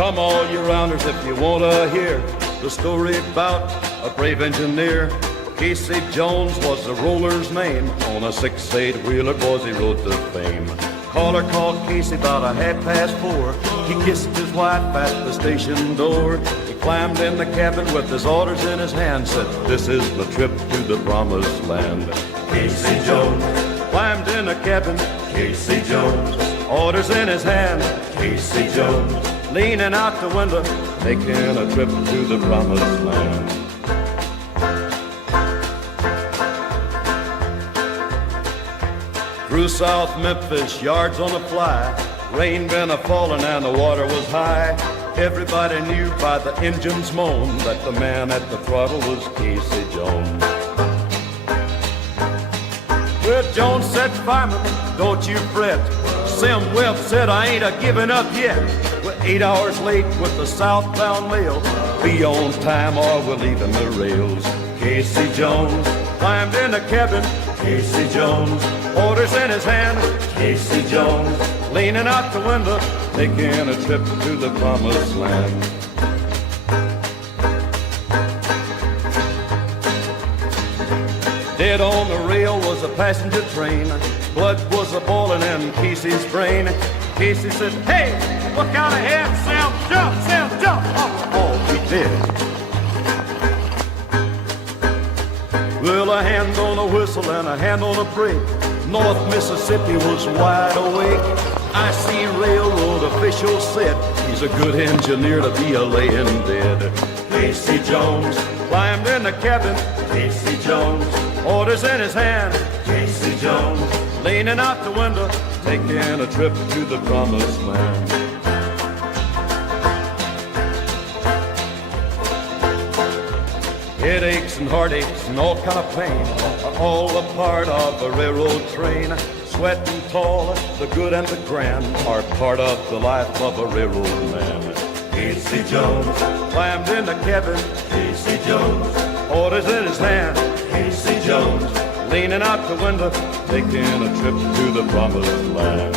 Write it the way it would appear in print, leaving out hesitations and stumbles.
Come all you rounders if you want to hear the story about a brave engineer. Casey Jones was the roller's name. On a 6-8 wheeler, boys, he rode to fame. Caller called Casey about 4:30. He kissed his wife at the station door. He climbed in the cabin with his orders in his hand. Said, "This is the trip to the promised land." Casey Jones climbed in the cabin. Casey Jones, orders in his hand. Casey Jones, leaning out the window, making a trip to the promised land. Through South Memphis, yards on the fly, rain been a-falling and the water was high. Everybody knew by the engine's moan that the man at the throttle was Casey Jones. Well, Jones said, "Fireman, don't you fret." Sim Webb said, "I ain't a-giving up yet." We're 8 hours late with the southbound mail. Be on time or we're leaving the rails. Casey Jones climbed in the cabin. Casey Jones, orders in his hand. Casey Jones, leaning out the window, taking a trip to the promised land. Dead on the rail was a passenger train. Blood was a-boiling in Casey's brain. Casey said, "Hey, look out ahead, Sam, jump, Sam, jump." Oh, he did. Well, a hand on a whistle and a hand on a brake. North Mississippi was wide awake. I see railroad officials said he's a good engineer to be a-laying dead. Casey Jones climbed in the cabin. Casey Jones, orders in his hand. Casey Jones, leaning out the window, taking a trip to the promised land. Headaches and heartaches and all kind of pain are all a part of a railroad train. Sweat and toil, the good and the grand, are part of the life of a railroad man. Casey Jones climbed in the cabin. Casey Jones, orders in his hand. Casey Jones, leaning out the window, taking a trip to the promised land.